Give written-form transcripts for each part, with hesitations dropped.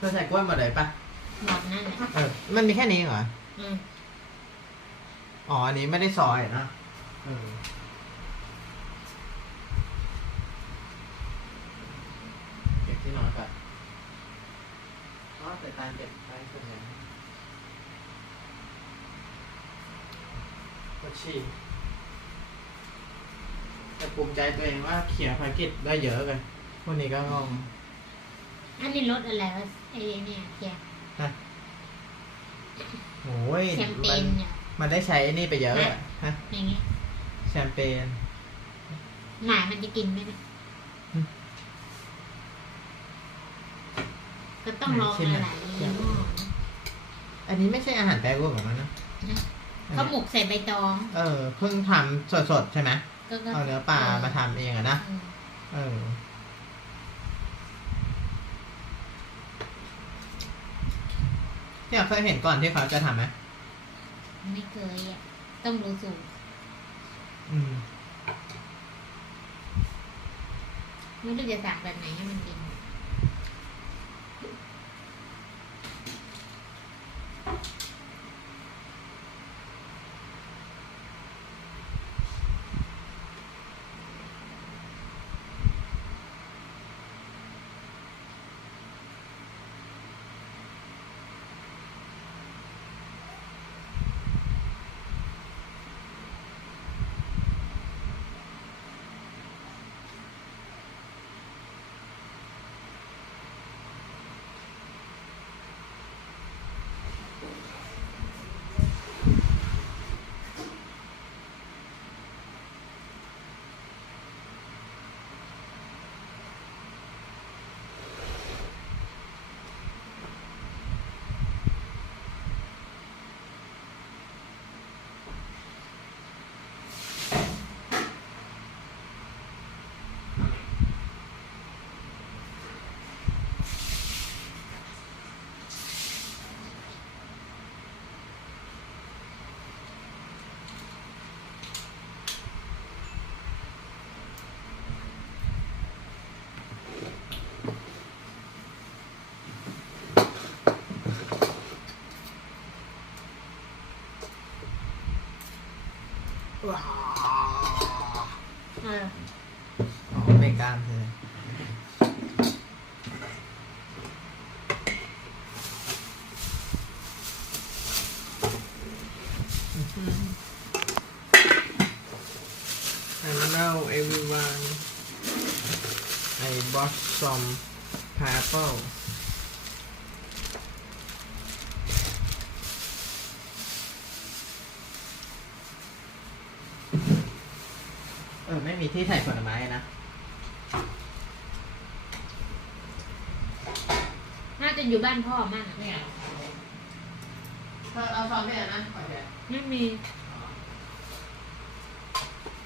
เธอใส่กล้วยหมดเลยปะหมดนั่นแหละมันมีแค่นี้เหรออ๋ออันนี้ไม่ได้ซอยนะเก็บที่นอนก่อนแต่การเก็บไปส่วนใหญ่ก็ชีแต่ภูมิใจตัวเองว่าเขียนภารกิจได้เยอะเลยพวกนี้ก็งงอันนี้รสอะไรวะไอ้เนี่ยเขียนโอ้ยแชมเปญเนี่ยมันได้ใช้นี่ไปเยอะอะฮะอย่างเงี้ยแชมเปญหมายมันจะกินไหมเนี่ยก็ต้องลองหลายยี่ห้ออันนี้ไม่ใช่อาหารแปรรูปของมันนะเขาหมกใส่ใบตองเพิ่งทำสดๆใช่ไหมเอาเนื้อปลามาทำเองอะนะที่เราเคยเห็นก่อนที่เขาจะทำไหมไม่เคยอ่ะต้องรู้สูตรไม่รู้จะสั่งแบบไหนให้มันกินว้าวไม่กล้ามเลยHello everyone I bought some pineappleไม่มีที่ใส่ผลไม้นะน่าจะอยู่บ้านพ่อมากเนี่ยเอาซองไม่ได้นะไม่มี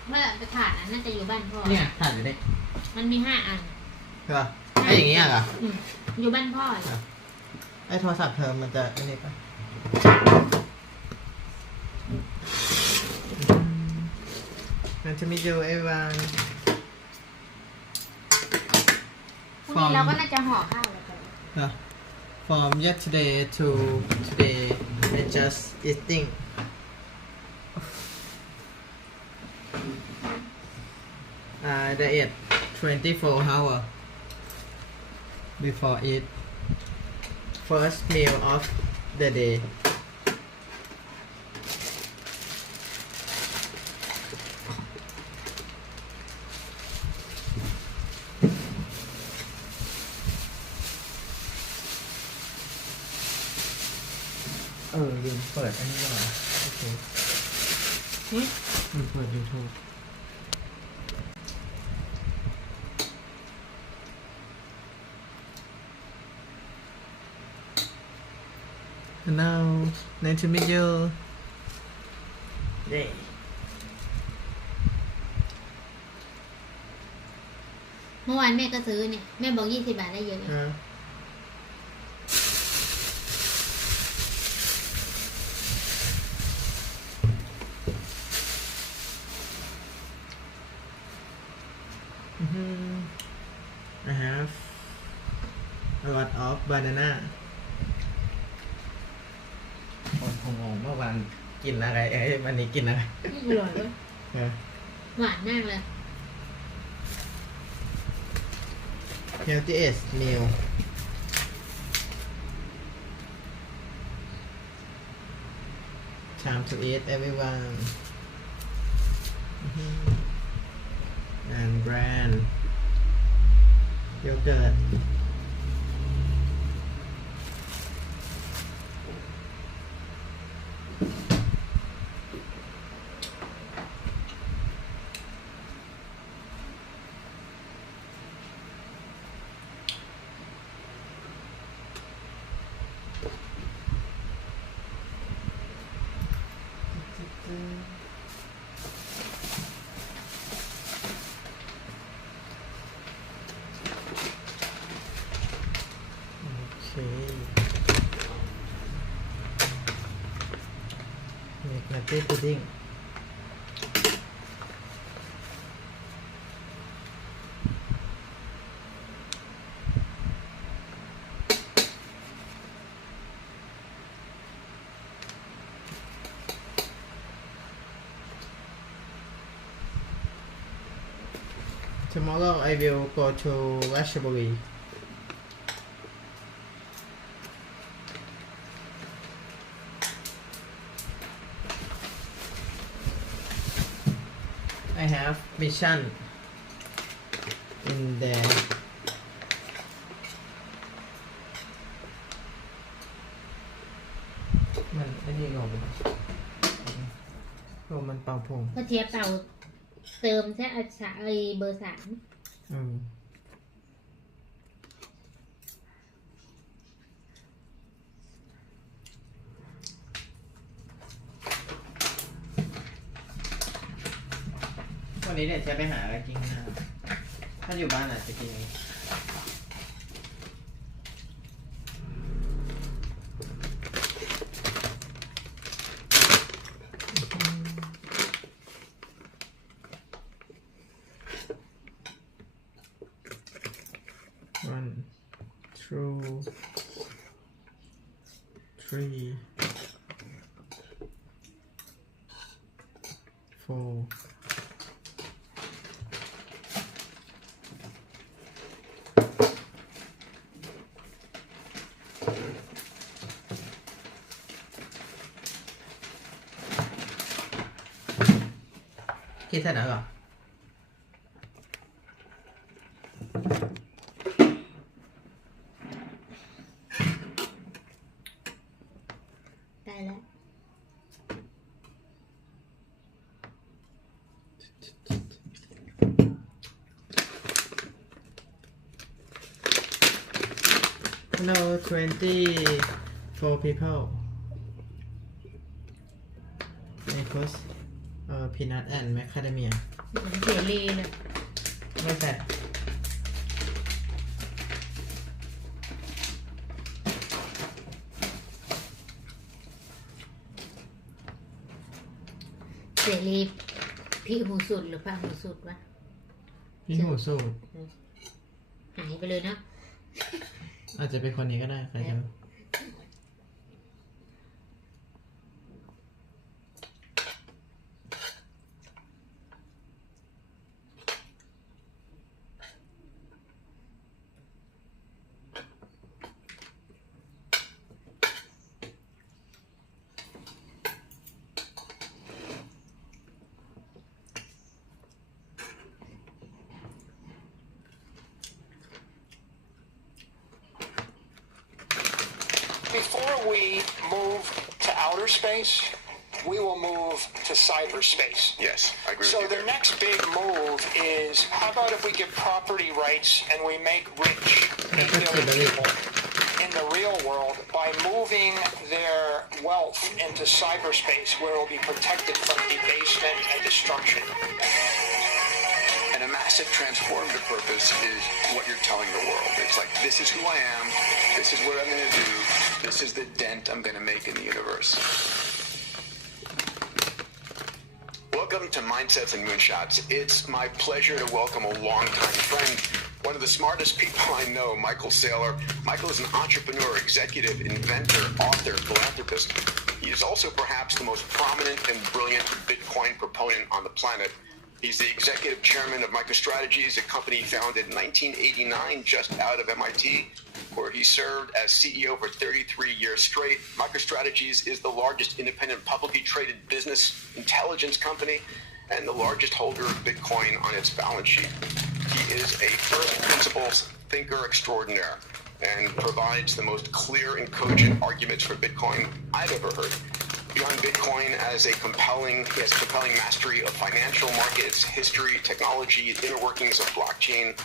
เมื่อไปถ่านนั้นน่าจะอยู่บ้านพ่อเนี่ยถ่านอยู่ดิมันมี5 อันเหรอไอ้อย่างเงี้ยเหรออยู่บ้านพ่อไอ้โทรศัพท์เธอมันจะไอ้นี่ปะNice to meet you everyone พรุ่งนี้เราก็น่าจะห่อข้าวแล้วกัน From yesterday to today I just eating diet 24 hours before eat first meal of the dayลืมเปิดอันนี้ก่อนโอเคลืมเปิด YouTube Hello nice to meet you Yay เมื่อวานแม่ก็ซื้อเนี่ยแม่บอก20 บาทได้เยอะI have a lot of banana คนคงงงเมื่อวานกินอะไรวันนี้กินอะไร อร่อยเลยหวานมากเลย healthiest meal time to eat everyone and brand yogurt make nutty pudding tomorrow I will go to Ratchaburi I have mission in there มันอันนี้งงมันเป่าพง พอเทียบเต่าเติมแค่อัศเบอร์ 3วันนี้เดี๋ยวจะไปหาอะไรกินนะถ้าอยู่บ้านอาจจะกินนี้ 1 2 3 4คิดเท่าไหร่ก่อนได้แล้ว Hello 24 people Necos peanut and macadamia เหมือนเสรีเลย ไม่ใส่ เสรีพี่หูสุดหรือป้าหูสุดวะ พี่หูสูตร หายไปเลยเนาะ อาจจะเป็นคนนี้ก็ได้ใครจะรู้ Before we move to outer space, we will move to cyberspace. Yes, I agree So with you the there. next big move is, how about if we give property rights and we make rich people in the real world by moving their wealth into cyberspace where it will be protected from debasement and destruction. And a massive transformative purpose is what you're telling the world. It's like, this is who I am, this is what I'm going to do, this is the dent I'm going to make in the universe. Welcome to Mindsets and Moonshots. It's my pleasure to welcome a longtime friend, One of the smartest people I know, Michael Saylor. Michael is an entrepreneur, executive, inventor, author, philanthropist. He is also perhaps the most prominent and brilliant Bitcoin proponent on the planet. He's the executive chairman of MicroStrategy, a company founded in 1989 just out of MIT, where he served as CEO for 33 years straight. MicroStrategy is the largest independent publicly traded business intelligence company and the largest holder of Bitcoin on its balance sheet. He is a first principles thinker extraordinaire and provides the most clear and cogent arguments for Bitcoin I've ever heard. Beyond Bitcoin he has compelling mastery of financial markets, history, technology, inner workings of blockchain,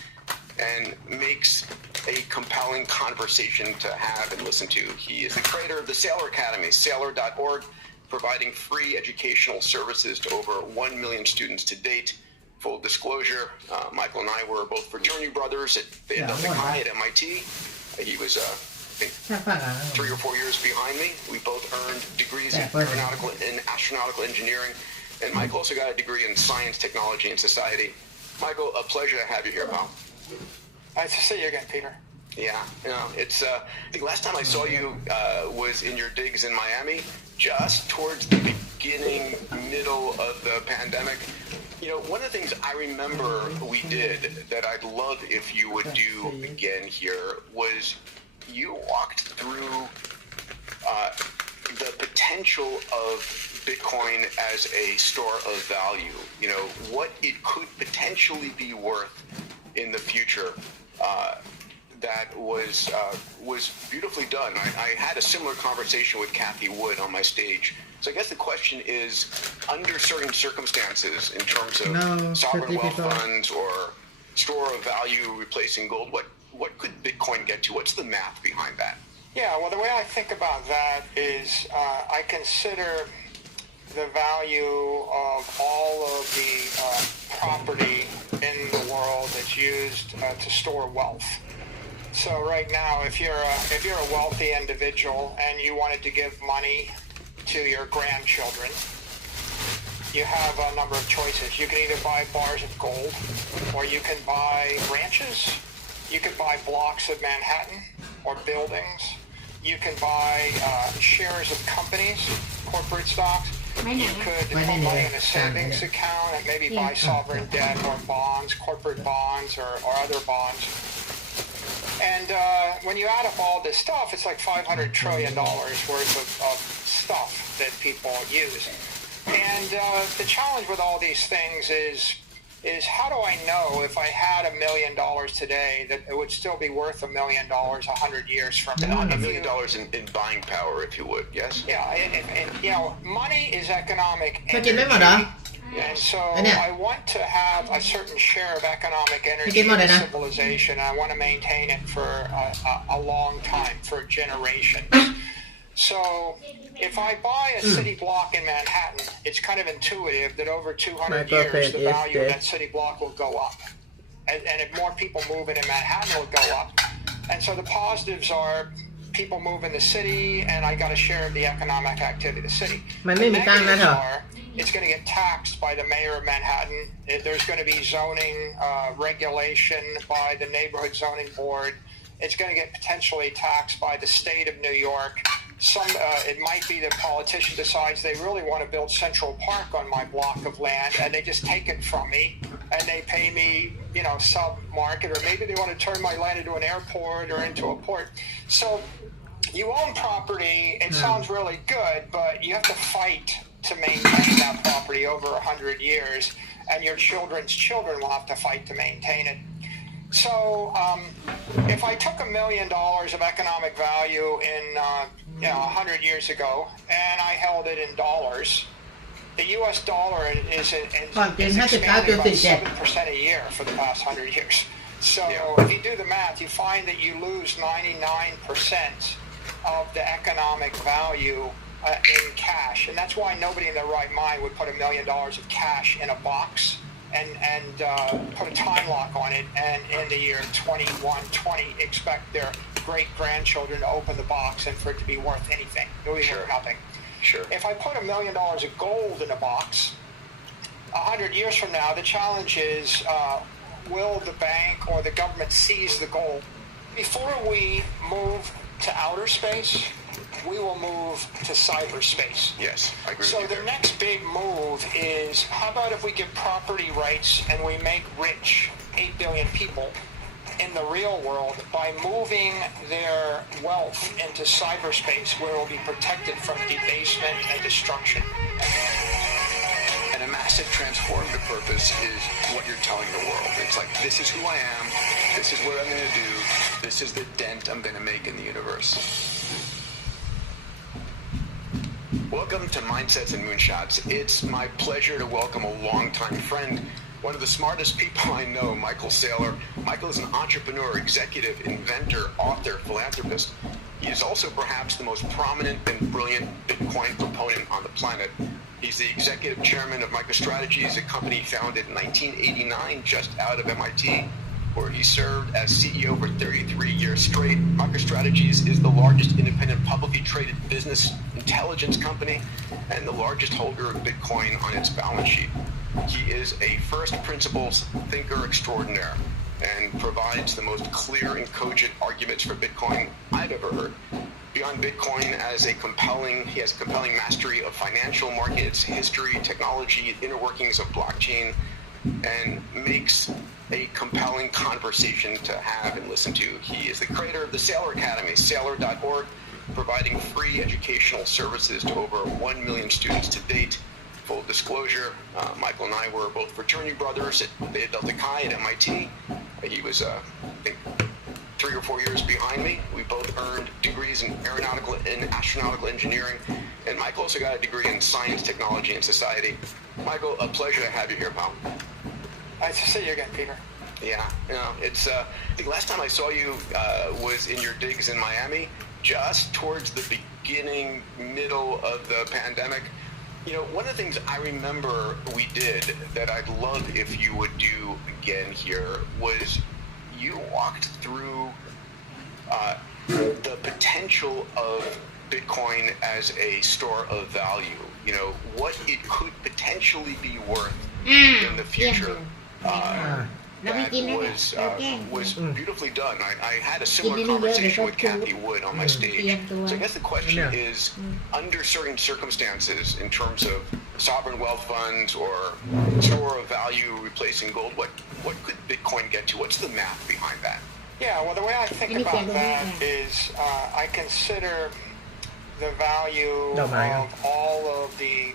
and makes a compelling conversation to have and listen to. He is the creator of the Saylor Academy, Saylor.org, providing free educational services to over 1 million students to date. Full disclosure, Michael and I were both fraternity brothers at Delta Chi at MIT. He was, I think, 3 or 4 years behind me. We both earned degrees in aeronautical and astronautical engineering. And Michael also got a degree in science, technology, and society. Michael, a pleasure to have you here, pal. Nice to see you again, Peter. Yeah, it's, I think last time I saw you was in your digs in Miami, just towards the beginning, middle of the pandemic. One of the things I remember we did that I'd love if you would do again here was you walked through the potential of Bitcoin as a store of value, what it could potentially be worth in the future. That was beautifully done. I had a similar conversation with Kathy Wood on my stage. So I guess the question is, under certain circumstances, in terms of sovereign wealth funds or store of value replacing gold, what could Bitcoin get to? What's the math behind that? Yeah, well, the way I think about that is I consider the value of all of the property in the world that's used to store wealth. So right now, if you're a wealthy individual and you wanted to give money to your grandchildren, you have a number of choices. You can either buy bars of gold, or you can buy ranches. You can buy blocks of Manhattan or buildings. You can buy shares of companies, corporate stocks. You could put money in a savings account and maybe buy sovereign debt or bonds, corporate bonds or other bonds. And when you add up all this stuff, it's like $500 trillion worth of stuff that people use. And the challenge with all these things is how do I know if I had $1 million today that it would still be worth $1 million 100 years from now? $1 million in buying power, if you would, yes? Yeah, money is economic energy. And so I want to have a certain share of economic energy in civilization. I want to maintain it for a long time, for generations. So if I buy a city block in Manhattan, it's kind of intuitive that over 200 years, the value of that city block will go up. And if more people move in Manhattan, it will go up. And so the positives are people move in the city, and I got a share of the economic activity of the city. The negatives are it's going to get taxed by the mayor of Manhattan. There's going to be zoning regulation by the neighborhood zoning board. It's going to get potentially taxed by the state of New York. It might be that politician decides they really want to build Central Park on my block of land, and they just take it from me, and they pay me, sub-market, or maybe they want to turn my land into an airport or into a port. So you own property. It sounds really good, but you have to fight to maintain that property over 100 years, and your children's children will have to fight to maintain it. So if I took $1 million of economic value in 100 years ago, and I held it in dollars, the U.S. dollar is expanding about 7% a year for the past 100 years. So if you do the math, you find that you lose 99% of the economic value in cash. And that's why nobody in their right mind would put $1 million of cash in a box and put a time lock on it, and in the year 2120 expect their great-grandchildren to open the box and for it to be worth anything. It would be worth nothing. Sure. If I put $1 million of gold in a box, 100 years from now, the challenge is will the bank or the government seize the gold? Before we move to outer space, we will move to cyberspace. Yes, I agree So with you the there. next big move is, how about if we give property rights and we make rich 8 billion people in the real world by moving their wealth into cyberspace where it will be protected from debasement and destruction. And a massive transformative purpose is what you're telling the world. It's like, this is who I am, this is what I'm going to do, this is the dent I'm going to make in the universe. Welcome to Mindsets and Moonshots. It's my pleasure to welcome a longtime friend, one of the smartest people I know, Michael Saylor. Michael is an entrepreneur, executive, inventor, author, philanthropist. He is also perhaps the most prominent and brilliant Bitcoin proponent on the planet. He's the executive chairman of MicroStrategy, a company founded in 1989 just out of MIT, where he served as CEO for 33 years straight. MicroStrategy is the largest independent publicly traded business intelligence company and the largest holder of Bitcoin on its balance sheet. He is a first principles thinker extraordinaire and provides the most clear and cogent arguments for Bitcoin I've ever heard. Beyond Bitcoin, he has a compelling mastery of financial markets, history, technology, inner workings of blockchain, and makes a compelling conversation to have and listen to. He is the creator of the Saylor Academy, Saylor.org, providing free educational services to over 1 million students to date. Full disclosure, Michael and I were both fraternity brothers at Beta Delta Chi at MIT. He was, I think, 3 or 4 years behind me. We both earned degrees in aeronautical and astronautical engineering, and Michael also got a degree in science, technology, and society. Michael, a pleasure to have you here, pal. Nice to see you again, Peter. Yeah, it's, I think last time I saw you was in your digs in Miami, just towards the beginning, middle of the pandemic. You know, one of the things I remember we did that I'd love if you would do again here was you walked through the potential of Bitcoin as a store of value. You know, what it could potentially be worth in the future. That was beautifully done. I had a similar conversation with Kathy Wood on my stage. So I guess the question is, under certain circumstances, in terms of sovereign wealth funds or store of value replacing gold, what could Bitcoin get to? What's the math behind that? Yeah, well, the way I think about that is I consider the value of all of the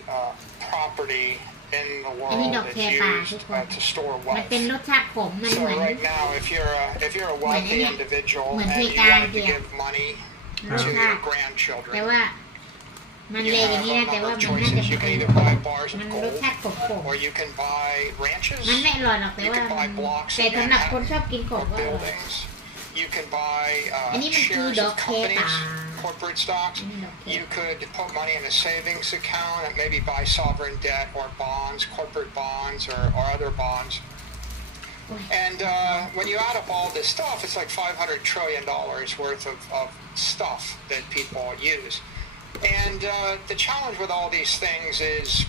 property in the world that's used to store wealth. So right now, if you're a wealthy individual and you want to give money to your grandchildren, you have a number of choices. You can either buy bars of gold, or you can buy ranches, you can buy blocks of Manhattan or buildings, you can buy shares of companies, corporate stocks. You could put money in a savings account and maybe buy sovereign debt or bonds, corporate bonds or other bonds. And when you add up all this stuff, it's like $500 trillion worth of stuff that people use. And the challenge with all these things is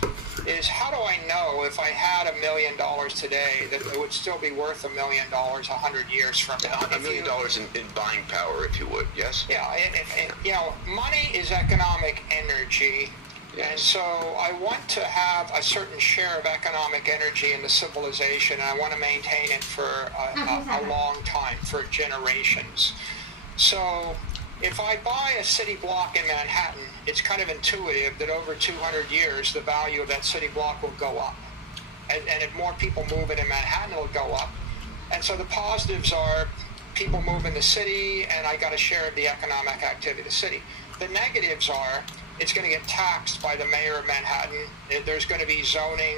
how do I know if I had $1 million today that it would still be worth $1 million 100 years from now? $1 million in buying power, if you would, yes? Yeah, and you know, money is economic energy. Yes. And so I want to have a certain share of economic energy in the civilization, and I want to maintain it for a long time, for generations. So if I buy a city block in Manhattan, it's kind of intuitive that over 200 years, the value of that city block will go up. And if more people move in Manhattan, it'll go up. And so the positives are people move in the city, and I got a share of the economic activity of the city. The negatives are it's going to get taxed by the mayor of Manhattan. There's going to be zoning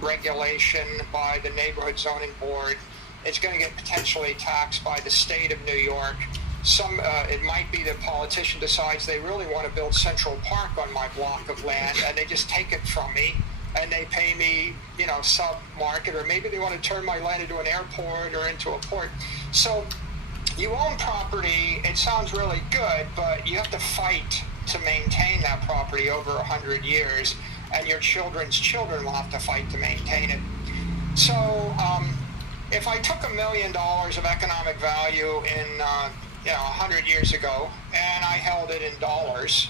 regulation by the neighborhood zoning board. It's going to get potentially taxed by the state of New York. It might be that a politician decides they really want to build Central Park on my block of land, and they just take it from me, and they pay me, you know, sub-market, or maybe they want to turn my land into an airport or into a port. So you own property, it sounds really good, but you have to fight to maintain that property over 100 years, and your children's children will have to fight to maintain it. So if I took $1 million of economic value in 100 years ago and I held it in dollars,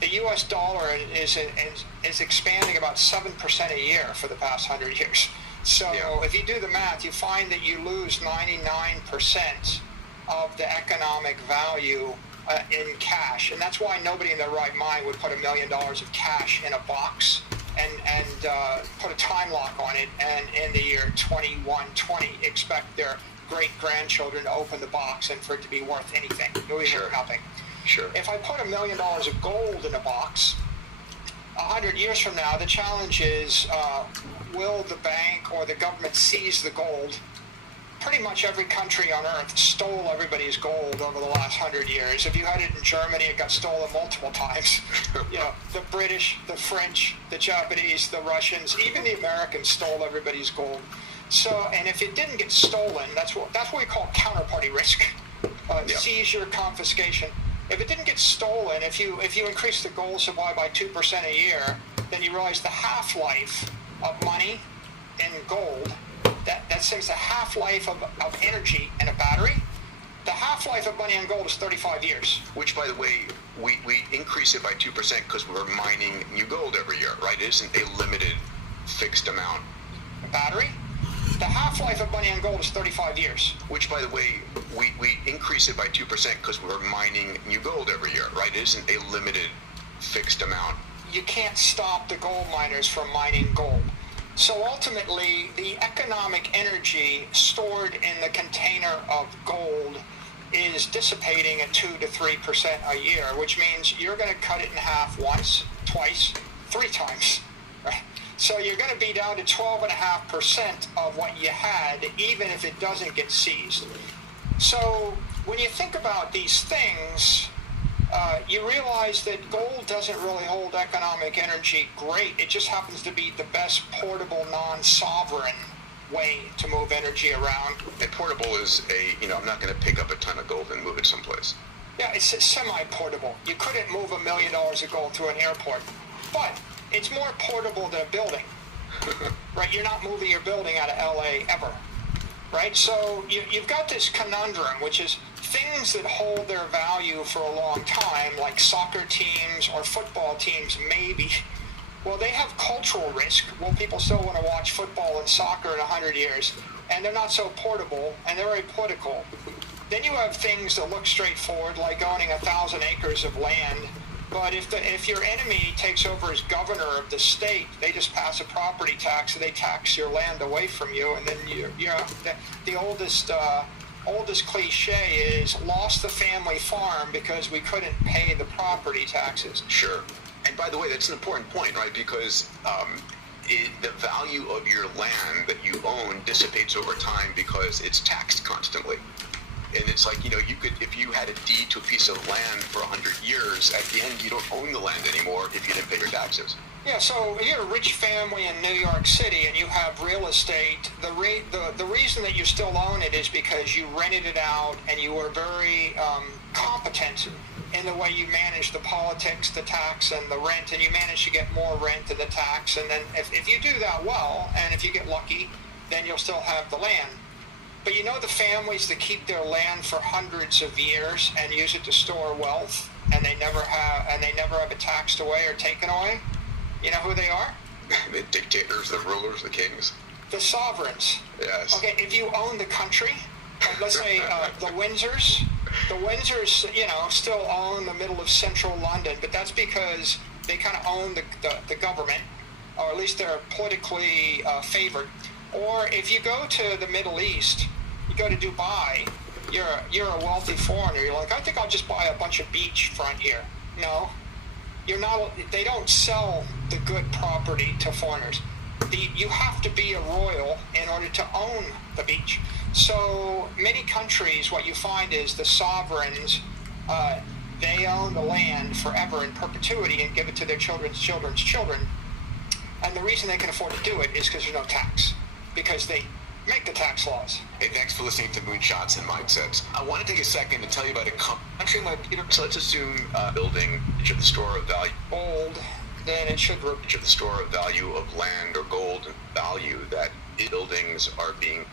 the U.S. dollar is expanding about 7% a year for the past 100 years. So if you do the math, you find that you lose 99% of the economic value in cash, and that's why nobody in their right mind would put $1 million of cash in a box and put a time lock on it, and in the year 2120 expect their great-grandchildren to open the box and for it to be worth anything, really worth nothing. Sure. If I put $1 million of gold in a box, 100 years from now, the challenge is, will the bank or the government seize the gold? Pretty much every country on earth stole everybody's gold over the last 100 years. If you had it in Germany, it got stolen multiple times. The British, the French, the Japanese, the Russians, even the Americans stole everybody's gold. So, and if it didn't get stolen, that's what we call counterparty risk, seizure, confiscation. If it didn't get stolen, if you increase the gold supply by 2% a year, then you realize the half-life of money in gold, that says the half-life of energy in a battery, the half-life of money in gold is 35 years. Which, by the way, we increase it by 2% because we're mining new gold every year, right? It isn't a limited fixed amount. A battery? The half-life of money in gold is 35 years. Which, by the way, we increase it by 2% because we're mining new gold every year, right? It isn't a limited fixed amount. You can't stop the gold miners from mining gold. So ultimately, the economic energy stored in the container of gold is dissipating at 2 to 3% a year, which means you're going to cut it in half once, twice, 3 times. Right? So you're going to be down to 12.5% of what you had, even if it doesn't get seized. So when you think about these things, you realize that gold doesn't really hold economic energy great. It just happens to be the best portable, non-sovereign way to move energy around. And portable is I'm not going to pick up a ton of gold and move it someplace. Yeah, it's semi-portable. You couldn't move $1 million of gold through an airport, but it's more portable than a building, right? You're not moving your building out of LA ever, right? So you've got this conundrum, which is things that hold their value for a long time, like soccer teams or football teams, maybe. Well, they have cultural risk. Will people still want to watch football and soccer in 100 years? And they're not so portable, and they're very political. Then you have things that look straightforward, like owning 1,000 acres of land. But if your enemy takes over as governor of the state, they just pass a property tax and they tax your land away from you, and then the oldest cliche is lost the family farm because we couldn't pay the property taxes. Sure. And by the way, that's an important point, right? Because the value of your land that you own dissipates over time because it's taxed constantly. And it's like, you could, if you had a deed to a piece of land for 100 years, at the end you don't own the land anymore if you didn't pay your taxes. Yeah, so if you're a rich family in New York City and you have real estate, the reason that you still own it is because you rented it out and you were very competent in the way you manage the politics, the tax, and the rent, and you manage to get more rent than the tax. And then if you do that well, and if you get lucky, then you'll still have the land. But the families that keep their land for hundreds of years and use it to store wealth, and they never have it taxed away or taken away? You know who they are? The dictators, the rulers, the kings. The sovereigns. Yes. Okay, if you own the country, like let's say the Windsors, still own the middle of central London, but that's because they kind of own the government, or at least they're politically favored. Or if you go to the Middle East, you go to Dubai, you're a wealthy foreigner. You're like, I think I'll just buy a bunch of beach front here. No, you're not. They don't sell the good property to foreigners. You have to be a royal in order to own the beach. So many countries, what you find is the sovereigns, they own the land forever in perpetuity and give it to their children's children's children. And the reason they can afford to do it is because there's no tax, because they make the tax laws. Hey, thanks for listening to Moonshots and Mindsets. I want to take a second to tell you about a country like Peter. So let's assume building the store of value. Gold, then it should the store of value of land or gold value that buildings are being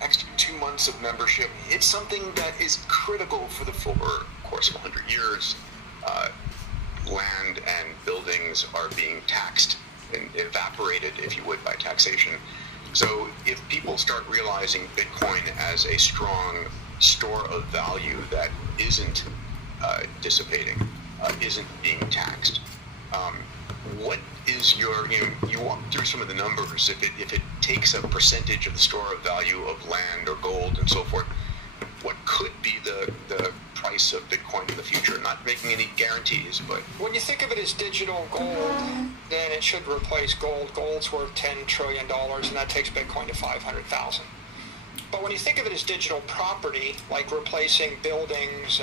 extra 2 months of membership. It's something that is critical for the full course of 100 years. Land and buildings are being taxed and evaporated, if you would, by taxation. So if people start realizing Bitcoin as a strong store of value that isn't dissipating, isn't being taxed, what is your, you walk through some of the numbers, if it takes a percentage of the store of value of land or gold and so forth, what could be the price of Bitcoin in the future? Not making any guarantees, but When you think of it as digital gold, then it should replace gold. Gold's worth $10 trillion, and that takes Bitcoin to 500,000. But when you think of it as digital property, like replacing buildings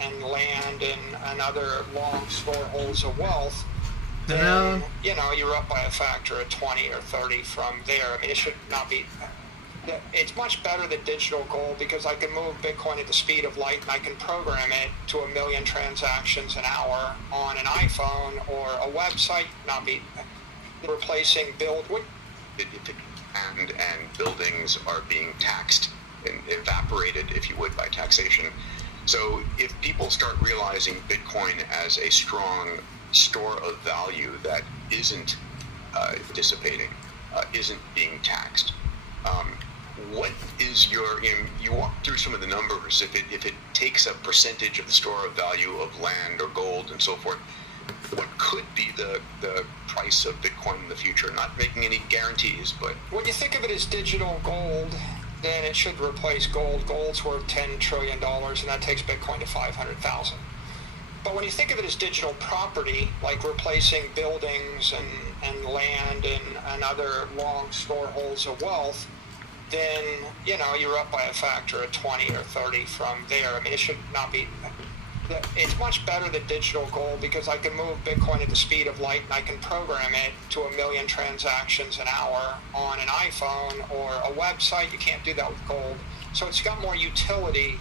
and land and other long storeholds of wealth, then, you're up by a factor of 20 or 30 from there. I mean, it should not be... It's much better than digital gold because I can move Bitcoin at the speed of light and I can program it to 1 million transactions an hour on an iPhone or a website, not be replacing and buildings are being taxed and evaporated, if you would, by taxation. So if people start realizing Bitcoin as a strong store of value that isn't dissipating, isn't being taxed, what is your, you walk through some of the numbers, if it takes a percentage of the store of value of land or gold and so forth, what could be the price of Bitcoin in the future? Not making any guarantees, but... When you think of it as digital gold, then it should replace gold. Gold's worth $10 trillion, and that takes Bitcoin to 500,000. But when you think of it as digital property, like replacing buildings and land and other long storeholds of wealth, then, you're up by a factor of 20 or 30 from there. I mean, it should not be... It's much better than digital gold because I can move Bitcoin at the speed of light and I can program it to 1 million transactions an hour on an iPhone or a website. You can't do that with gold. So it's got more utility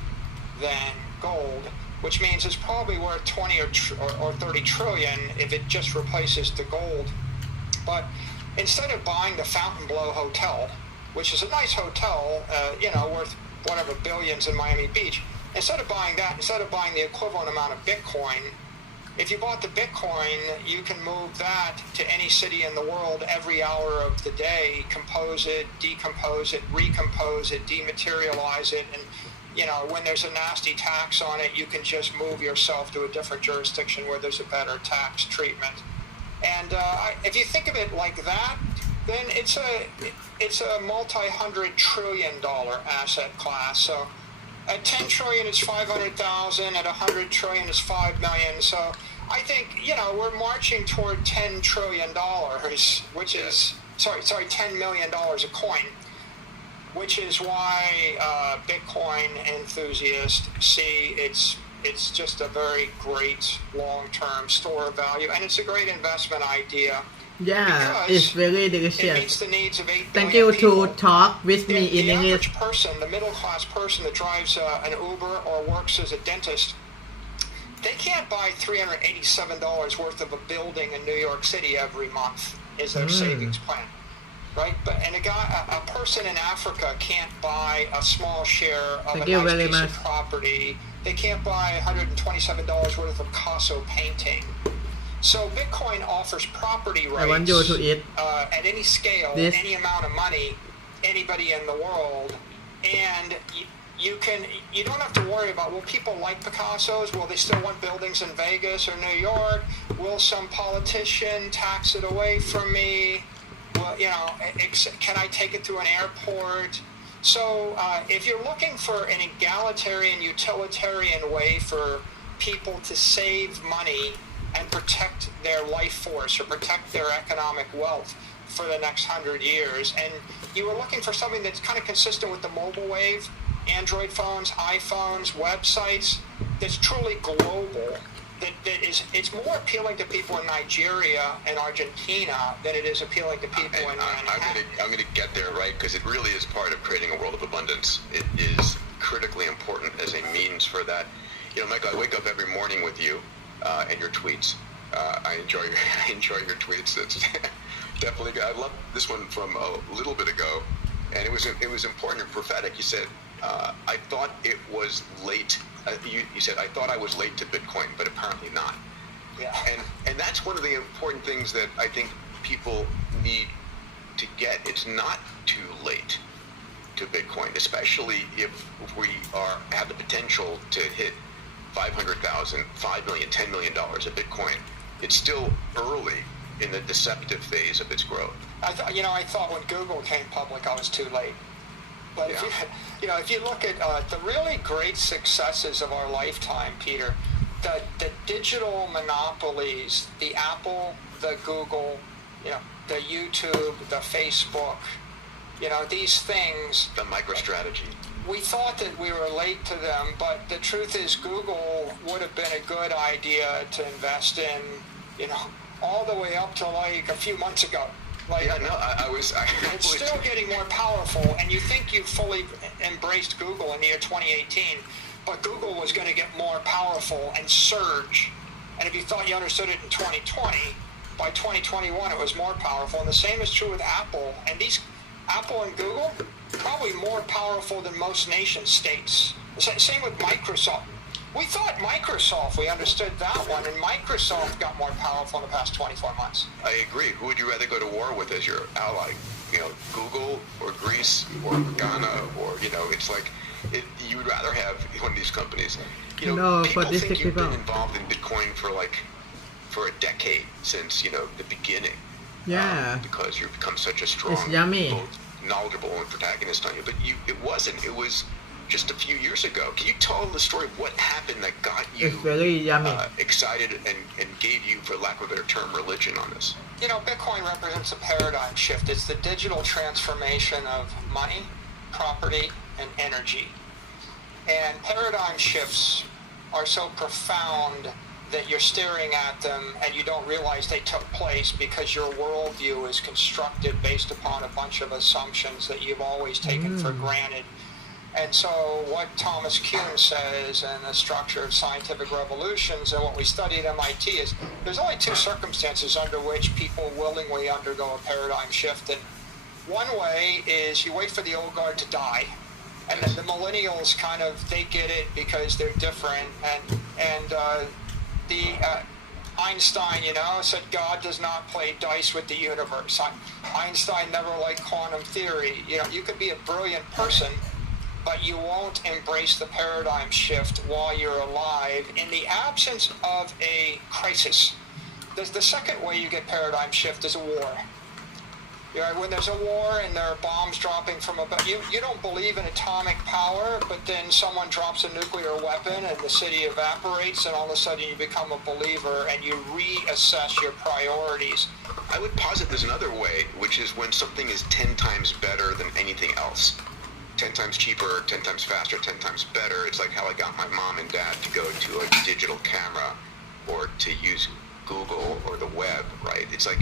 than gold, which means it's probably worth 20 or 30 trillion if it just replaces the gold. But instead of buying the Fontainebleau Hotel, which is a nice hotel, worth whatever billions in Miami Beach, instead of buying that, instead of buying the equivalent amount of Bitcoin, if you bought the Bitcoin, you can move that to any city in the world every hour of the day, compose it, decompose it, recompose it, dematerialize it, and when there's a nasty tax on it, you can just move yourself to a different jurisdiction where there's a better tax treatment. And if you think of it like that, then it's a multi-$100 trillion asset class. So at 10 trillion, it's 500,000. At 100 trillion, it's 5 million. So I think, we're marching toward $10 trillion, which is, $10 million a coin, which is why Bitcoin enthusiasts see it's just a very great long-term store of value, and it's a great investment idea. Yeah, it's very It delicious. meets the needs of 8 Thank billion you people. to talk with me in The English. average person, the middle-class person that drives an Uber or works as a dentist, they can't buy $387 worth of a building in New York City every month as their savings plan, right? And a person in Africa can't buy a small share of Thank a you nice very piece much. of property. They can't buy $127 worth of Picasso painting. So Bitcoin offers property I want you rights to eat at any scale, this. any amount of money, anybody in the world, and you don't have to worry about, will people like Picassos? Will they still want buildings in Vegas or New York? Will some politician tax it away from me? Well, can I take it through an airport? So if you're looking for an egalitarian, utilitarian way for people to save money and protect their life force or protect their economic wealth for the next 100 years, and you were looking for something that's kind of consistent with the mobile wave, Android phones, iPhones, websites, that's truly global, it's more appealing to people in Nigeria and Argentina than it is appealing to people in Manhattan. I'm going to get there, right? Because it really is part of creating a world of abundance. It is critically important as a means for that. Michael, I wake up every morning with you and your tweets. I enjoy your tweets. It's definitely good. I love this one from a little bit ago. and it was important and prophetic. You said, I thought it was late. You said, I thought I was late to Bitcoin, but apparently not. Yeah. And that's one of the important things that I think people need to get. It's not too late to Bitcoin, especially if we have the potential to hit 500,000, 5 million, $10 million of Bitcoin. It's still early in the deceptive phase of its growth. I thought when Google came public, I was too late. But Yeah. if you look at the really great successes of our lifetime, Peter, the digital monopolies, the Apple, the Google, the YouTube, the Facebook, these things. The MicroStrategy. We thought that we were late to them, but the truth is Google would have been a good idea to invest in, all the way up to like a few months ago. It's still getting more powerful, and you think you fully embraced Google in the year 2018, but Google was going to get more powerful and surge. And if you thought you understood it in 2020, by 2021 it was more powerful. And the same is true with Apple. And these Apple and Google, probably more powerful than most nation states. Same with Microsoft. We thought Microsoft, we understood that one, and Microsoft got more powerful in the past 24 months. I agree. Who would you rather go to war with as your ally? Google or Greece or Ghana or, it's like you would rather have one of these companies. No, people for this think you've people. been involved in Bitcoin for a decade since, the beginning. Yeah. Because you've become such a strong, It's yummy. both knowledgeable and protagonist on you. But it wasn't. It was just a few years ago. Can you tell the story of what happened that got you It's very yummy. excited and gave you, for lack of a better term, religion on this? Bitcoin represents a paradigm shift. It's the digital transformation of money, property, and energy. And paradigm shifts are so profound that you're staring at them and you don't realize they took place because your worldview is constructed based upon a bunch of assumptions that you've always taken for granted. And so what Thomas Kuhn says in the structure of scientific revolutions and what we study at MIT is there's only two circumstances under which people willingly undergo a paradigm shift. And one way is you wait for the old guard to die. And then the millennials they get it because they're different. And Einstein, said God does not play dice with the universe. Einstein never liked quantum theory. You could be a brilliant person, but you won't embrace the paradigm shift while you're alive in the absence of a crisis. The second way you get paradigm shift is a war. When there's a war and there are bombs dropping from above, you don't believe in atomic power, but then someone drops a nuclear weapon and the city evaporates, and all of a sudden you become a believer and you reassess your priorities. I would posit there's another way, which is when something is 10 times better than anything else. 10 times cheaper, 10 times faster, 10 times better. It's like how I got my mom and dad to go to a digital camera or to use Google or the web, right? It's like,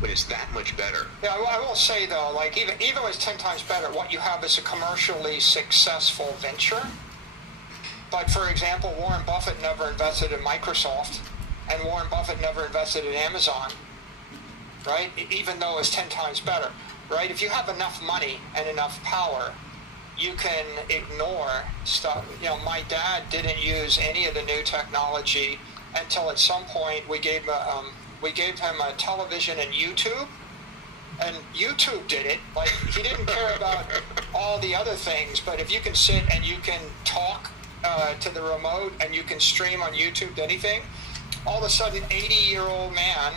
when it's that much better. Yeah, I will say though, even when it's 10 times better, what you have is a commercially successful venture. But for example, Warren Buffett never invested in Microsoft, and Warren Buffett never invested in Amazon, right? Even though it's 10 times better, right? If you have enough money and enough power, you can ignore stuff. My dad didn't use any of the new technology until at some point we gave him a television and YouTube, and YouTube did it. He didn't care about all the other things, but if you can sit and you can talk to the remote and you can stream on YouTube to anything, all of a sudden 80-year-old man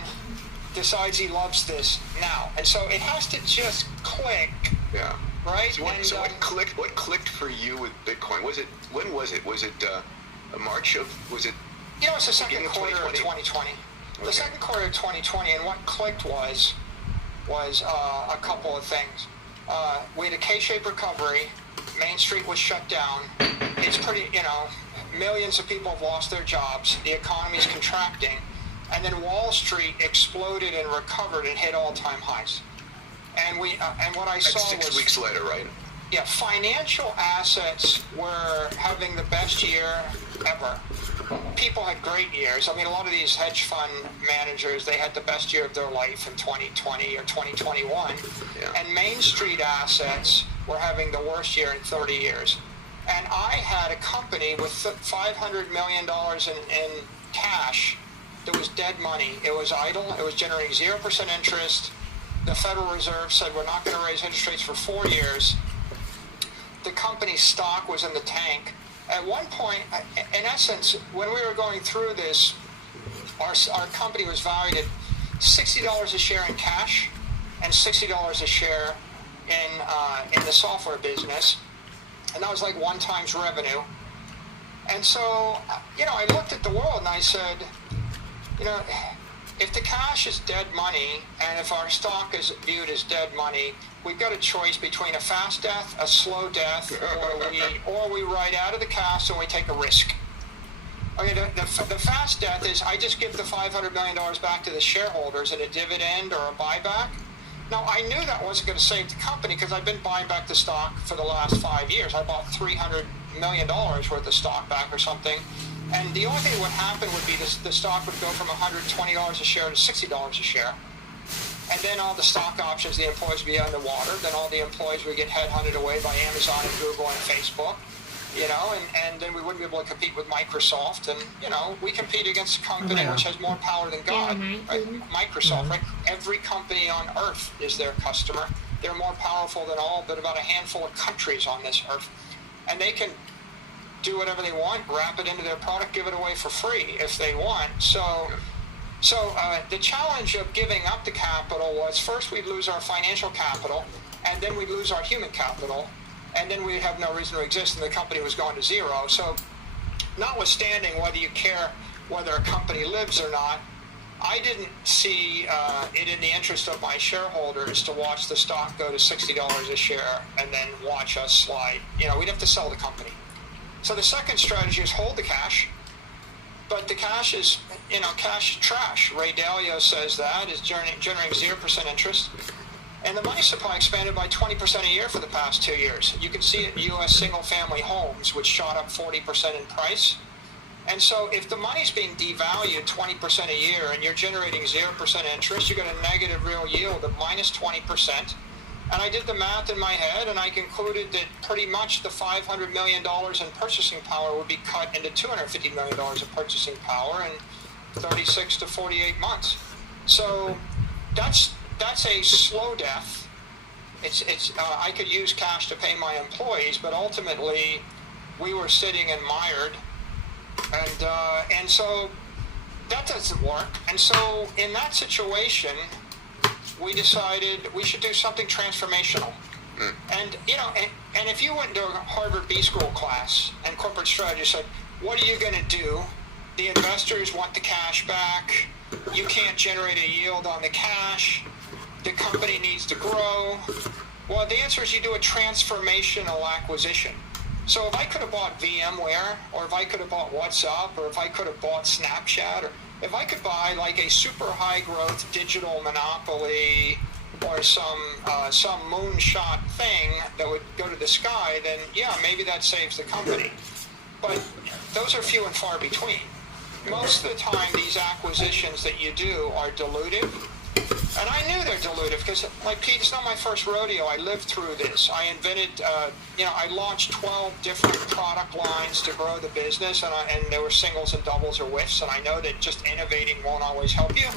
decides he loves this now. And so it has to just click. Yeah. Right? So what clicked for you with Bitcoin? When was it? Was it March of, was it? It's the second quarter of 2020. Okay. The second quarter of 2020, and what clicked was a couple of things. We had a K-shaped recovery. Main Street was shut down. It's pretty, millions of people have lost their jobs. The economy's contracting. And then Wall Street exploded and recovered and hit all-time highs. And what I saw was 6 weeks later, right? yeah, financial assets were having the best year ever. People had great years. I mean, a lot of these hedge fund managers, they had the best year of their life in 2020 or 2021. Yeah. And Main Street assets were having the worst year in 30 years. And I had a company with $500 million in cash that was dead money. It was idle. It was generating 0% interest. The Federal Reserve said we're not going to raise interest rates for 4 years. The company's stock was in the tank. At one point, in essence, when we were going through this, our company was valued at $60 a share in cash and $60 a share in the software business. And that was like 1 times revenue. And so, I looked at the world and I said, if the cash is dead money and if our stock is viewed as dead money, we've got a choice between a fast death, a slow death, or we ride out of the cast and we take a risk. Okay, the fast death is I just give the $500 million back to the shareholders in a dividend or a buyback. Now, I knew that wasn't going to save the company because I've been buying back the stock for the last 5 years. I bought $300 million worth of stock back or something. And the only thing that would happen would be the stock would go from $120 a share to $60 a share. And then all the stock options, the employees would be underwater. Then all the employees would get headhunted away by Amazon and Google and Facebook, and then we wouldn't be able to compete with Microsoft. And, we compete against a company which has more power than God, right? Microsoft, right? Every company on earth is their customer. They're more powerful than all but about a handful of countries on this earth. And they can do whatever they want, wrap it into their product, give it away for free if they want. So the challenge of giving up the capital was first we'd lose our financial capital, and then we'd lose our human capital, and then we'd have no reason to exist, and the company was going to zero. So notwithstanding whether you care whether a company lives or not, I didn't see it in the interest of my shareholders to watch the stock go to $60 a share and then watch us slide. We'd have to sell the company. So the second strategy is hold the cash, but the cash is, cash is trash. Ray Dalio says that is generating 0% interest. And the money supply expanded by 20% a year for the past 2 years. You can see it in U.S. single-family homes, which shot up 40% in price. And so if the money's being devalued 20% a year and you're generating 0% interest, you get a negative real yield of minus 20%. And I did the math in my head, and I concluded that pretty much the $500 million in purchasing power would be cut into $250 million of purchasing power in 36 to 48 months. So that's a slow death. I could use cash to pay my employees, but ultimately we were sitting and mired, and so that doesn't work. And so in that situation, we decided we should do something transformational. And and if you went into a Harvard B School class and corporate strategy said, what are you going to do? The investors want the cash back. You can't generate a yield on the cash. The company needs to grow. Well, the answer is you do a transformational acquisition. So if I could have bought VMware, or if I could have bought WhatsApp, or if I could have bought Snapchat, or if I could buy like a super high growth digital monopoly or some moonshot thing that would go to the sky, then yeah, maybe that saves the company. But those are few and far between. Most of the time, these acquisitions that you do are dilutive. And I knew they're dilutive because, like Pete, it's not my first rodeo. I lived through this. I invented, I launched 12 different product lines to grow the business, and there were singles and doubles or whiffs, and I know that just innovating won't always help you.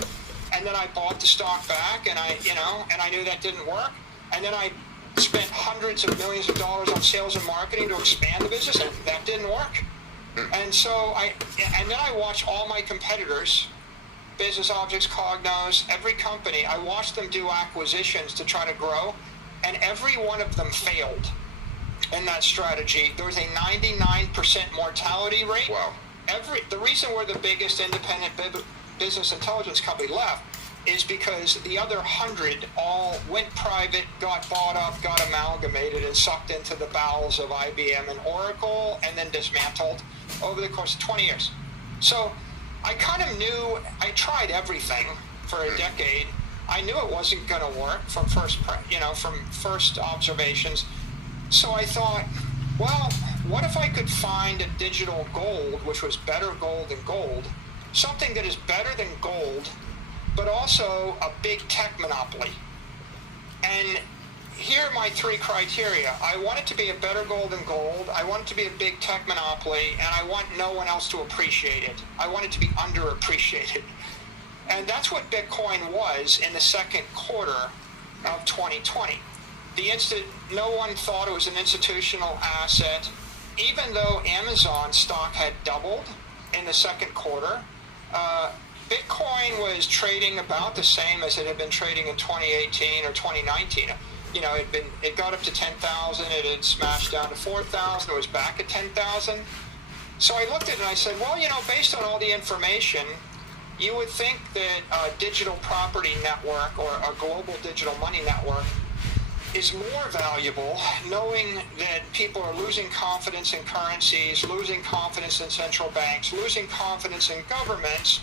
And then I bought the stock back, and I knew that didn't work. And then I spent hundreds of millions of dollars on sales and marketing to expand the business, and that didn't work. And so then I watched all my competitors, Business Objects, Cognos, every company, I watched them do acquisitions to try to grow, and every one of them failed in that strategy. There was a 99% mortality rate. Wow. The reason we're the biggest independent business intelligence company left is because the other 100 all went private, got bought up, got amalgamated, and sucked into the bowels of IBM and Oracle, and then dismantled over the course of 20 years. So I kind of knew, I tried everything for a decade. I knew it wasn't going to work from first observations. So I thought, well, what if I could find a digital gold, which was better gold than gold, something that is better than gold, but also a big tech monopoly? And here are my three criteria. I want it to be a better gold than gold. I want it to be a big tech monopoly, and I want no one else to appreciate it. I want it to be underappreciated. And that's what Bitcoin was in the second quarter of 2020. No one thought it was an institutional asset. Even though Amazon stock had doubled in the second quarter, Bitcoin was trading about the same as it had been trading in 2018 or 2019. You know, it got up to 10,000, it had smashed down to 4,000, it was back at 10,000. So I looked at it and I said, well, you know, based on all the information, you would think that a digital property network or a global digital money network is more valuable, knowing that people are losing confidence in currencies, losing confidence in central banks, losing confidence in governments,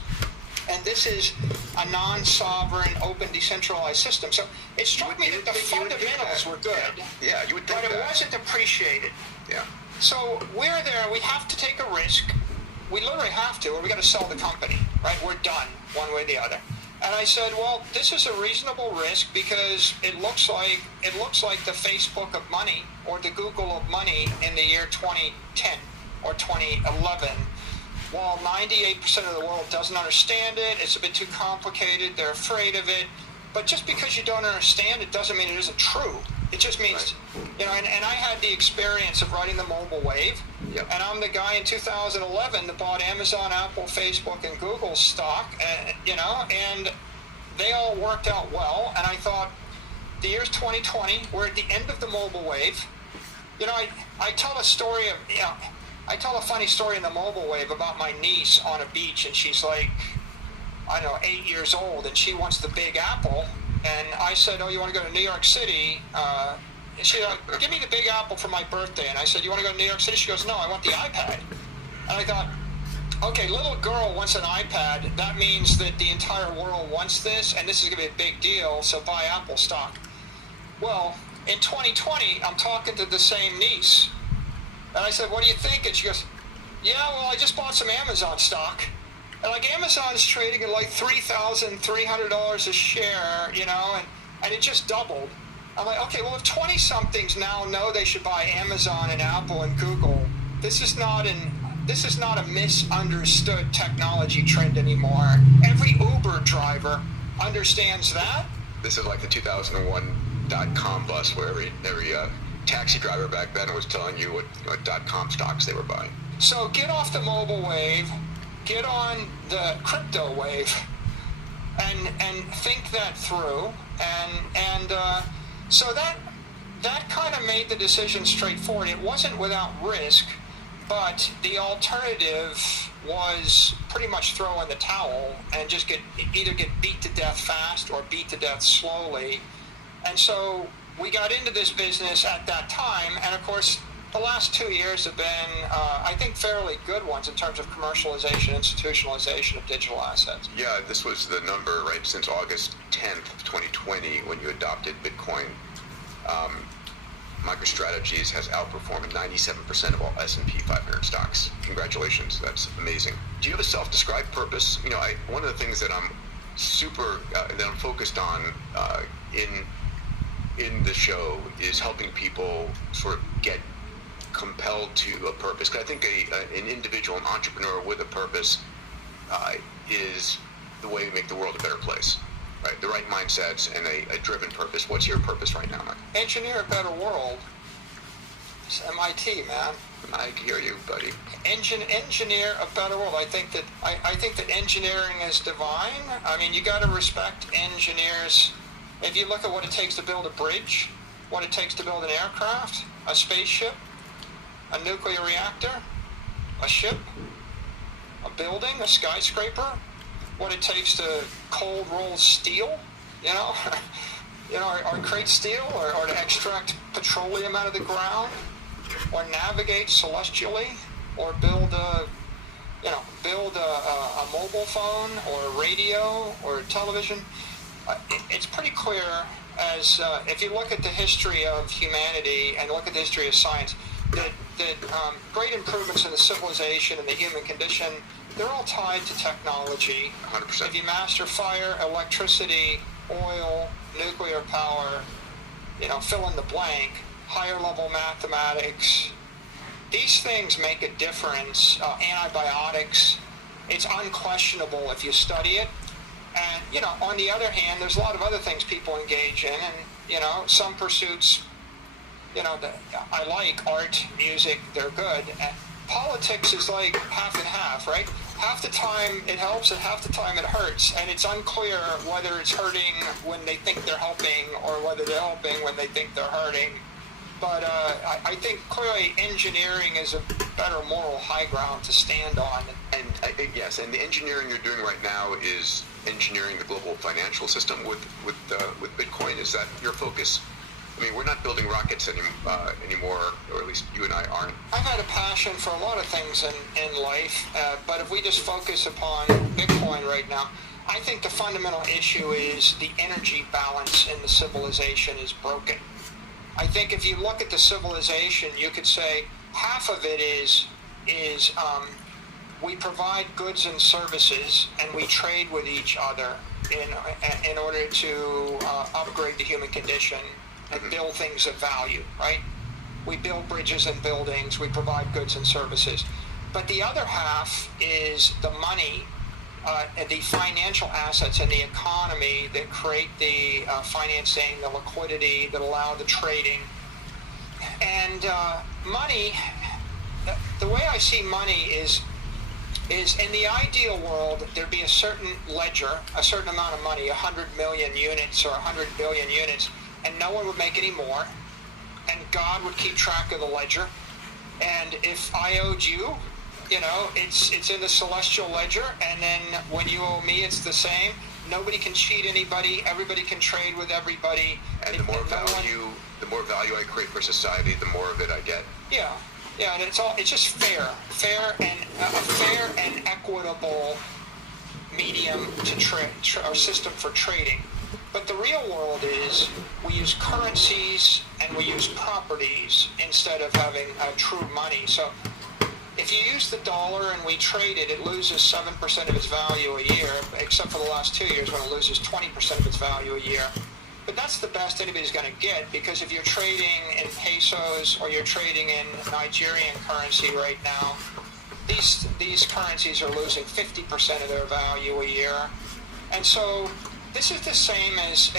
and this is a non-sovereign, open, decentralized system. So it struck me that the fundamentals were good, yeah, you would think but it wasn't appreciated. Yeah. So we're there, we have to take a risk. We literally have to, or we got to sell the company, right? We're done, one way or the other. And I said, well, this is a reasonable risk because it looks like the Facebook of money or the Google of money in the year 2010 or 2011. While 98% of the world doesn't understand it, it's a bit too complicated, they're afraid of it. But just because you don't understand it doesn't mean it isn't true. It just means, you know, and I had the experience of riding the mobile wave. Yep. And I'm the guy in 2011 that bought Amazon, Apple, Facebook, and Google stock, you know, and they all worked out well. And I thought, the year's 2020, we're at the end of the mobile wave. You know, I tell a story of, you know, I tell a funny story in the mobile wave about my niece on a beach, and she's like, I don't know, 8 years old, and she wants the Big Apple. And I said, oh, you want to go to New York City? And she said, give me the Big Apple for my birthday. And I said, you want to go to New York City? She goes, no, I want the iPad. And I thought, okay, little girl wants an iPad. That means that the entire world wants this, and this is going to be a big deal, so buy Apple stock. Well, in 2020, I'm talking to the same niece. And I said, what do you think? And she goes, yeah, well, I just bought some Amazon stock. And like Amazon's trading at like $3,300 a share, you know, and it just doubled. I'm like, okay, well, if 20-somethings now know they should buy Amazon and Apple and Google, this is not a misunderstood technology trend anymore. Every Uber driver understands that. This is like the 2001 .com bust where every taxi driver back then was telling you what .com stocks they were buying. So get off the mobile wave, get on the crypto wave, and think that through, and so that kind of made the decision straightforward. It wasn't without risk, but the alternative was pretty much throw in the towel and just either get beat to death fast or beat to death slowly. And so we got into this business at that time, and of course the last 2 years have been, I think, fairly good ones in terms of commercialization, institutionalization of digital assets. Yeah, this was the number, right, since August 10th, 2020, when you adopted Bitcoin. MicroStrategy has outperformed 97% of all S&P 500 stocks. Congratulations, that's amazing. Do you have a self-described purpose? You know, one of the things that I'm that I'm focused on in the show is helping people sort of get compelled to a purpose. Because I think an individual, an entrepreneur with a purpose is the way to make the world a better place. Right, the right mindsets and a driven purpose. What's your purpose right now, Mike? Engineer a better world. It's MIT, man. I hear you, buddy. Engineer a better world. I think that engineering is divine. I mean, you got to respect engineers. If you look at what it takes to build a bridge, what it takes to build an aircraft, a spaceship, a nuclear reactor, a ship, a building, a skyscraper, what it takes to cold roll steel, you know, or create steel, or to extract petroleum out of the ground, or navigate celestially, or build a mobile phone, or a radio, or television. it's pretty clear as if you look at the history of humanity and look at the history of science, that great improvements in the civilization and the human condition, they're all tied to technology. 100%. If you master fire, electricity, oil, nuclear power, fill in the blank, higher level mathematics, these things make a difference. Antibiotics, it's unquestionable if you study it. And, on the other hand, there's a lot of other things people engage in, and, some pursuits, I like art, music, they're good. And politics is like half and half, right? Half the time it helps and half the time it hurts, and it's unclear whether it's hurting when they think they're helping or whether they're helping when they think they're hurting. But I think clearly engineering is a better moral high ground to stand on. And yes, and the engineering you're doing right now is engineering the global financial system with Bitcoin. Is that your focus? I mean, we're not building rockets anymore, or at least you and I aren't. I've had a passion for a lot of things in life, but if we just focus upon Bitcoin right now, I think the fundamental issue is the energy balance in the civilization is broken. I think if you look at the civilization, you could say half of it is we provide goods and services and we trade with each other in order to upgrade the human condition and build things of value, right? We build bridges and buildings, we provide goods and services. But the other half is the money, the financial assets in the economy that create the financing, the liquidity that allow the trading. And money, the way I see money is in the ideal world, there'd be a certain ledger, a certain amount of money, 100 million units or 100 billion units, and no one would make any more, and God would keep track of the ledger. And if I owed you, it's in the celestial ledger, and then when you owe me, it's the same. Nobody can cheat anybody. Everybody can trade with everybody. And the more value I create for society, the more of it I get. Yeah, and it's just fair and a fair and equitable medium to or system for trading. But the real world is we use currencies and we use properties instead of having true money. So if you use the dollar and we trade it, it loses 7% of its value a year, except for the last 2 years when it loses 20% of its value a year. But that's the best anybody's going to get, because if you're trading in pesos or you're trading in Nigerian currency right now, these currencies are losing 50% of their value a year. And so this is the same as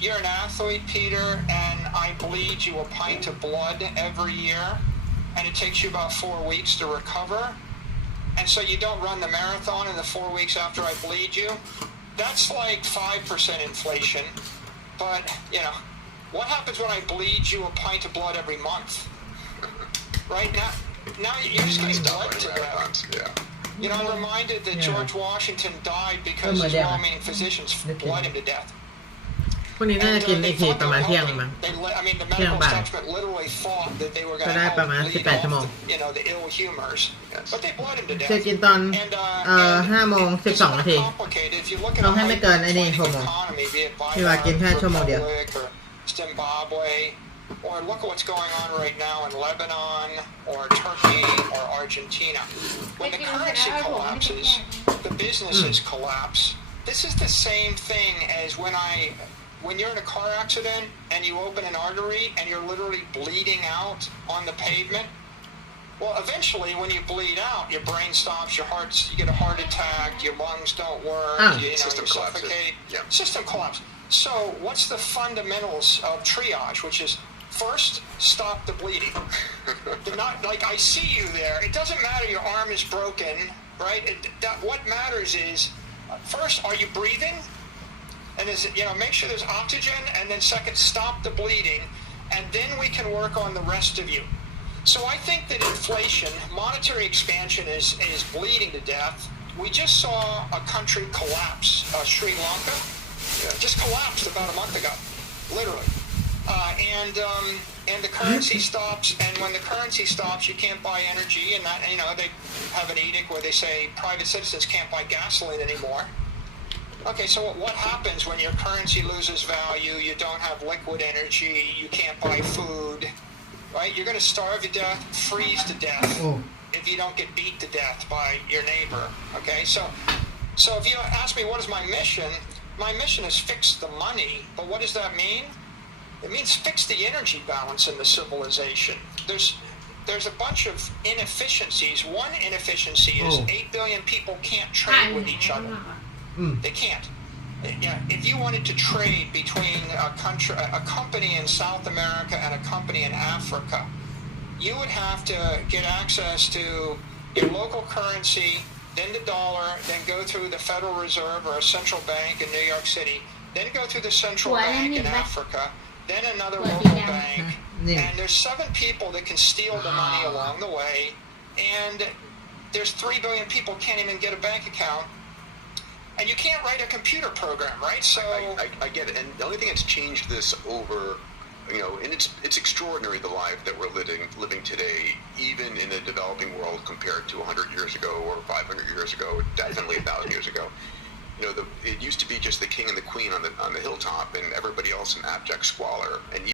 you're an athlete, Peter, and I bleed you a pint of blood every year, and it takes you about 4 weeks to recover. And so you don't run the marathon in the 4 weeks after I bleed you. That's like 5% inflation. But, what happens when I bleed you a pint of blood every month? Right now you're just getting bled to death. Yeah. I'm reminded that George Washington died because his well-meaning physicians bled him to death. พวกนี้น่าจะกินอีกทีประมาณเที่ยงมั้ง I mean, the medical establishment literally thought that they were going to help bleed off the ill humors, but they bled him to death. จะกินตอน5 โมง 12 นาทีต้องให้ไม่เกิน6 โมงที่ว่ากินแค่ชั่วโมงเดียว Zimbabwe, or look at what's going on right now in Lebanon or Turkey or Argentina. When the currency collapses, the businesses collapse. This is the same thing as when you're in a car accident and you open an artery and you're literally bleeding out on the pavement. Well, eventually when you bleed out, your brain stops, you get a heart attack, your lungs don't work, you suffocate. Yeah. System collapse. So what's the fundamentals of triage, which is first, stop the bleeding. Like I see you there. It doesn't matter your arm is broken, right? What matters is, first, are you breathing? And make sure there's oxygen, and then second, stop the bleeding, and then we can work on the rest of you. So I think that inflation, monetary expansion is bleeding to death. We just saw a country collapse, Sri Lanka, just collapsed about a month ago, literally. And the currency stops, and when the currency stops, you can't buy energy, and that they have an edict where they say private citizens can't buy gasoline anymore. Okay, so what happens when your currency loses value, you don't have liquid energy, you can't buy food, right? You're going to starve to death, freeze to death if you don't get beat to death by your neighbor, okay? So if you ask me what is my mission is fix the money, but what does that mean? It means fix the energy balance in the civilization. There's a bunch of inefficiencies. One inefficiency is 8 billion people can't trade with each other. They can't. Yeah, if you wanted to trade between a company in South America and a company in Africa, you would have to get access to your local currency, then the dollar, then go through the Federal Reserve or a central bank in New York City, then go through the central bank in Africa, then another local bank, and there's 7 people that can steal the money along the way, and there's 3 billion people can't even get a bank account, and you can't write a computer program, right? So I get it, and the only thing that's changed this over, and it's extraordinary the life that we're living today, even in the developing world compared to 100 years ago or 500 years ago, definitely 1,000 years ago. It used to be just the king and the queen on the hilltop, and everybody else in abject squalor, and